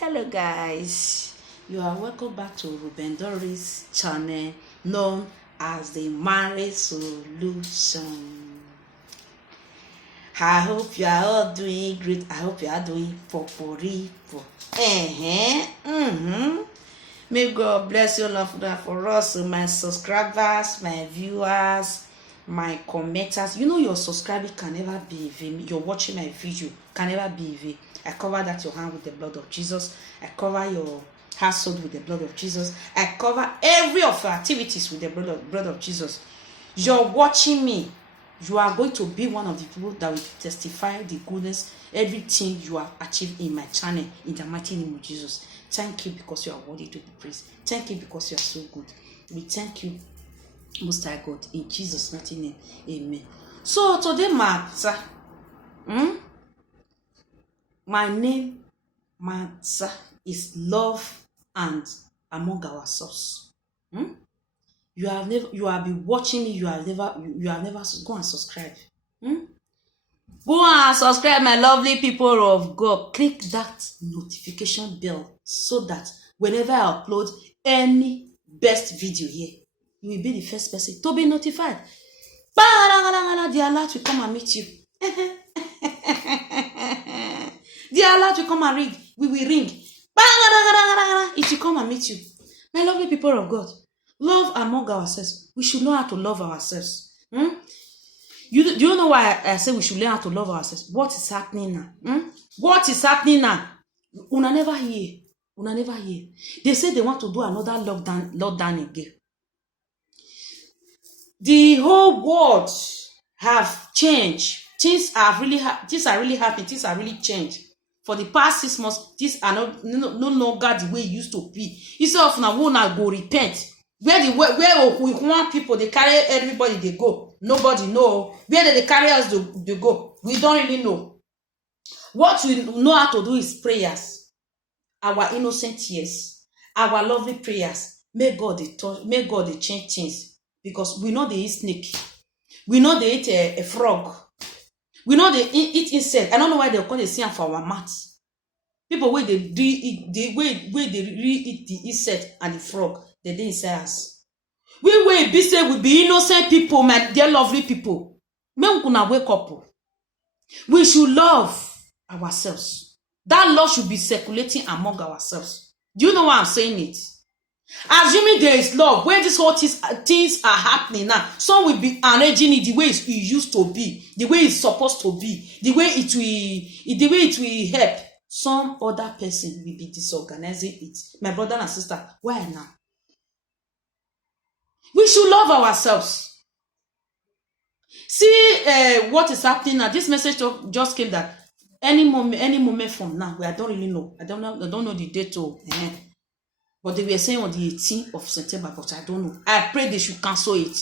Hello guys, you are welcome back to Ruben Doris channel known as the Marriage Solution. I hope you are all doing great. I hope you are doing poporipo. May God bless you all for us, my subscribers, my viewers, my commenters. You know your subscribing can never be in vain. You're watching my video can never be in vain. I cover that your hand with the blood of Jesus. I cover your household with the blood of Jesus. I cover every of your activities with the blood of Jesus. You're watching me. You are going to be one of the people that will testify the goodness, everything you have achieved in my channel, in the mighty name of Jesus. Thank you because you are worthy to be praised. Thank you because you are so good. We thank you, Most High God, in Jesus' mighty name. Amen. So today matter, my name matter is love and among ourselves. You have been watching me. You have never go and subscribe. Go and subscribe, my lovely people of God. Click that notification bell so that whenever I upload any best video here, you will be the first person to be notified. The alert will come and meet you. The alert will come and ring. We will ring. It will come and meet you. My lovely people of God, love among ourselves. We should know how to love ourselves. Do you know why I say we should learn how to love ourselves? What is happening now? What is happening now? Una never hear. They say they want to do another lockdown again. The whole world have changed. Things are really happening. Things are really changed. For the past 6 months, things are no longer the way it used to be. Instead of now, we now go repent. Where we want people, they carry everybody, they go. Nobody know. Where they carry us, they go. We don't really know. What we know how to do is prayers. Our innocent tears. Our lovely prayers. May God they change things. Because we know they eat snake. We know they eat a frog. We know they eat insect. I don't know why they call it sin for our mouths. People where they eat the way they really eat the insect and the frog, they didn't say us. We will be say we be innocent people, my dear lovely people. May we gonna wake up. We should love ourselves. That love should be circulating among ourselves. Do you know why I'm saying it? Assuming there is love, where these whole things are happening now, some will be arranging it the way it used to be, the way it's supposed to be, the way it will help. Some other person will be disorganizing it. My brother and sister, why now? We should love ourselves. See what is happening now. This message just came that any moment from now, I don't really know. I don't know the date. But they were saying on the 18th of September, but I don't know. I pray they should cancel it.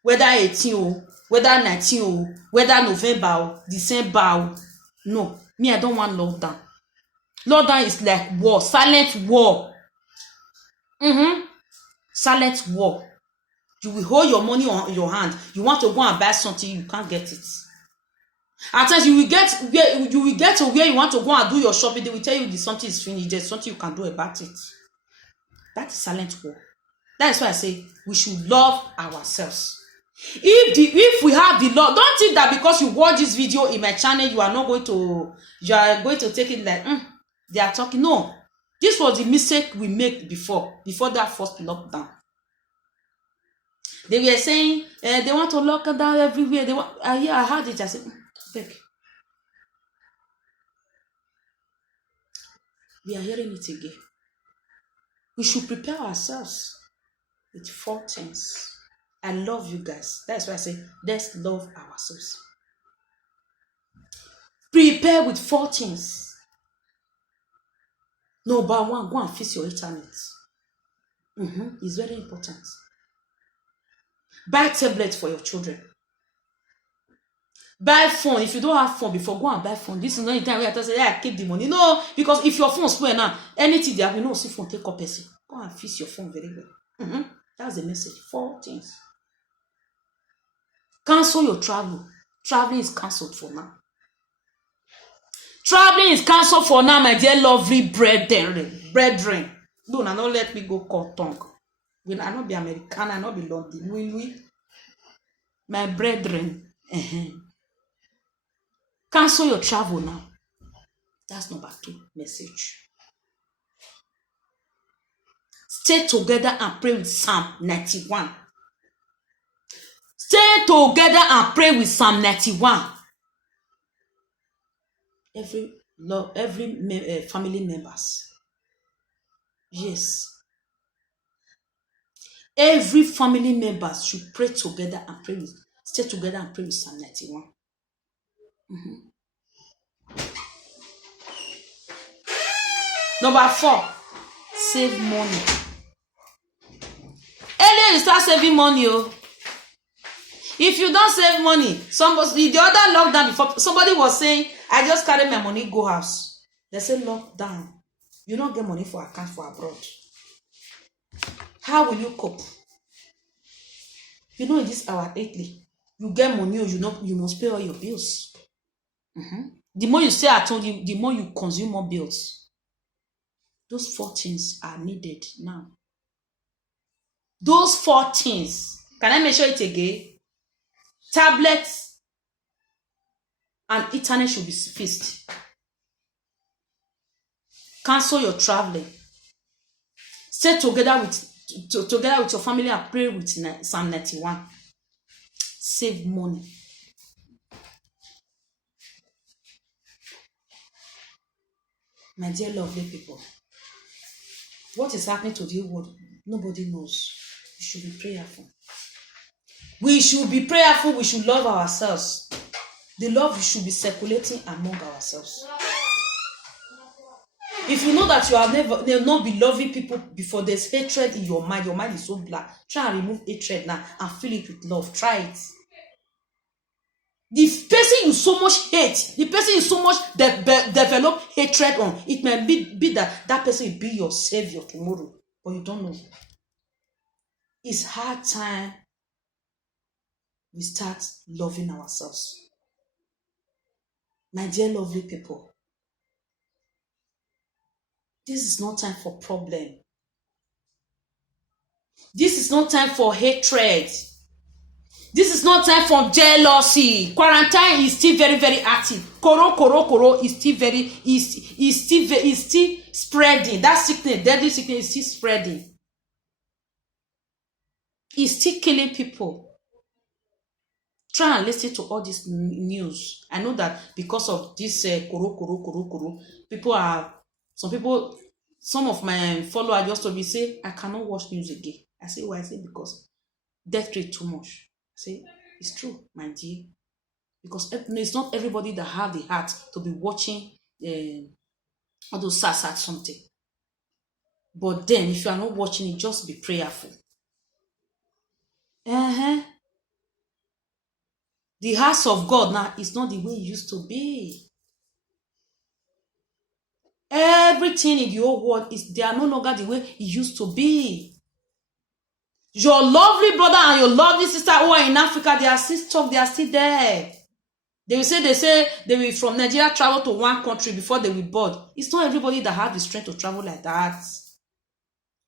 Whether 18 or whether 19 or whether November or December. No, me, I don't want lockdown. Lockdown is like war, silent war. Silent war. You will hold your money on your hand. You want to go and buy something, you can't get it. At times you will get to where you want to go and do your shopping. They will tell you the something is finished. There's something you can do about it. That is silent war. That is why I say we should love ourselves. If we have the love, don't think that because you watch this video in my channel, you are going to take it like they are talking. No, this was the mistake we made before that first lockdown. They were saying they want to lock down everywhere. I heard it. I said, beg. We are hearing it again. We should prepare ourselves with 4 things. I love you guys. That's why I say, let's love ourselves. Prepare with 4 things. Number 1, go and fix your internet. It's very important. Buy tablets for your children. Buy phone. If you don't have phone before, go and buy phone. This is not the time where I say, I keep the money. No, because if your phone spoil now, anything there, you know, see phone take up person. Go and fix your phone very well. That's the message. 4 things. Cancel your travel. Traveling is cancelled for now. Traveling is cancelled for now, my dear lovely brethren. No, now don't let me go cut tongue. Will I not be American? I not be London. Will we? My brethren. Cancel your travel now. That's number 2 message. Stay together and pray with Psalm 91. Stay together and pray with Psalm 91. Every family members. Yes. Every family members should pray together and pray with, stay together and pray with Psalm 91. Number 4, save money. Earlier you start saving money. If you don't save money, the other lockdown before, somebody was saying, I just carry my money, go house. They say lockdown. You don't get money for account for abroad. How will you cope? You know, in this hour lately, you get money or you must pay all your bills. The more you stay at home, the more you consume more bills. Those 4 things are needed now. Those 4 things. Can I mention it again? Tablets and internet should be fixed. Cancel your traveling. Stay together with your family and pray with Psalm 91. Save money. My dear lovely people, what is happening to the world, nobody knows. We should be prayerful. We should be prayerful. We should love ourselves. The love should be circulating among ourselves. If you know that you have not be loving people before, there's hatred in your mind is so black. Try and remove hatred now and fill it with love. Try it. The person you so much hate, the person you so much develop hatred on, it may be that person will be your savior tomorrow, but you don't know. It's hard time we start loving ourselves. My dear lovely people, this is not time for problem. This is not time for hatred. This is not time for jealousy. Quarantine is still very, very active. Koro is still spreading. That sickness, deadly sickness is still spreading. It's still killing people. Try and listen to all this news. I know that because of this koro, some of my followers just told me, say, I cannot watch news again. I say, why? I say, because death rate too much. I say, it's true, my dear. Because it's not everybody that have the heart to be watching all those sad something. But then, if you are not watching it, just be prayerful. The house of God now is not the way it used to be. Everything in the whole world they are no longer the way it used to be. Your lovely brother and your lovely sister who are in Africa, they are still stuck, they are still there. They say they will from Nigeria travel to one country before they will board. It's not everybody that has the strength to travel like that.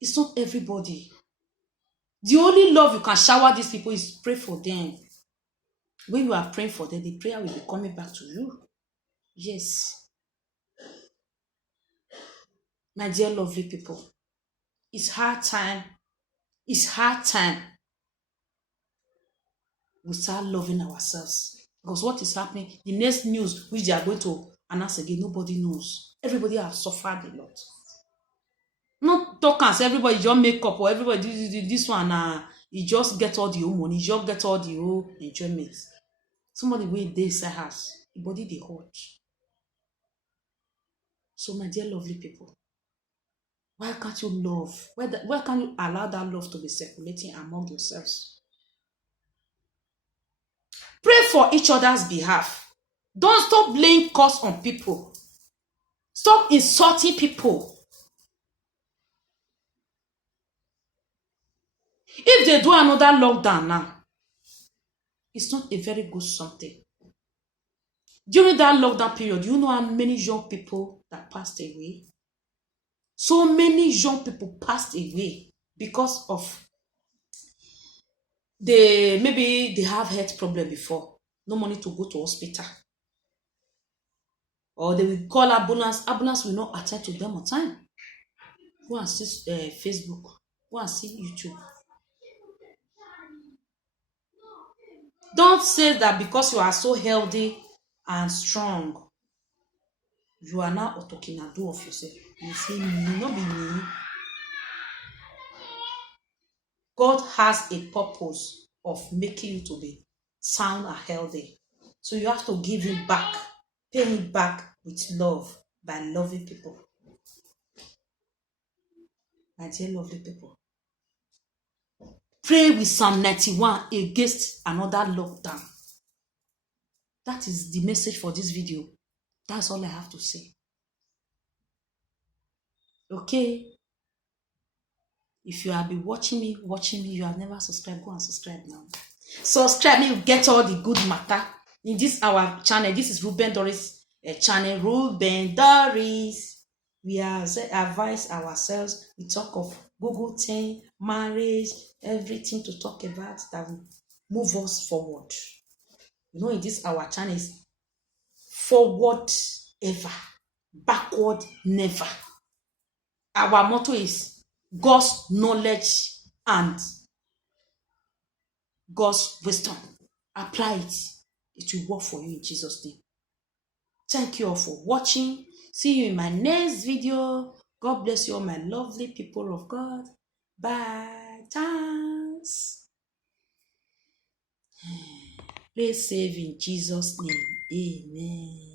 It's not everybody. The only love you can shower these people is pray for them. When you are praying for them, the prayer will be coming back to you. Yes. My dear lovely people, it's hard time. It's hard time. We start loving ourselves. Because what is happening, the next news which they are going to announce again, nobody knows. Everybody has suffered a lot. Not talk as everybody just make up or everybody this one, you just get all the whole money, you just get all the whole enjoyment. Somebody wey dey inside house, the body dey hot. So my dear lovely people, why can't you love? Why can't you allow that love to be circulating among yourselves? Pray for each other's behalf. Don't stop laying curse on people. Stop insulting people. If they do another lockdown now, it's not a very good something. During that lockdown period, do you know how many young people that passed away? So many young people passed away because of maybe they have health problem before, no money to go to hospital, or they will call ambulance. Ambulance will not attend to them on time. Go and see Facebook. Go and see YouTube. Don't say that because you are so healthy and strong, you are now otokinado of yourself. You say me, not be me. God has a purpose of making you to be sound and healthy. So you have to give him back, pay him back with love by loving people. My dear lovely people. Pray with Psalm 91 against another lockdown. That is the message for this video. That's all I have to say. Okay? If you have been watching me, you have never subscribed, go and subscribe now. Subscribe, you get all the good matter in this our channel. This is Ruben Doris channel. Ruben Doris. We advise ourselves. We talk of Google thing, marriage, everything to talk about that will move us forward. You know, in this our channel is forward ever, backward never. Our motto is God's knowledge and God's wisdom. Apply it. It will work for you in Jesus' name. Thank you all for watching. See you in my next video. God bless you all, my lovely people of God. Bye. Thanks. Please save in Jesus' name. Amen.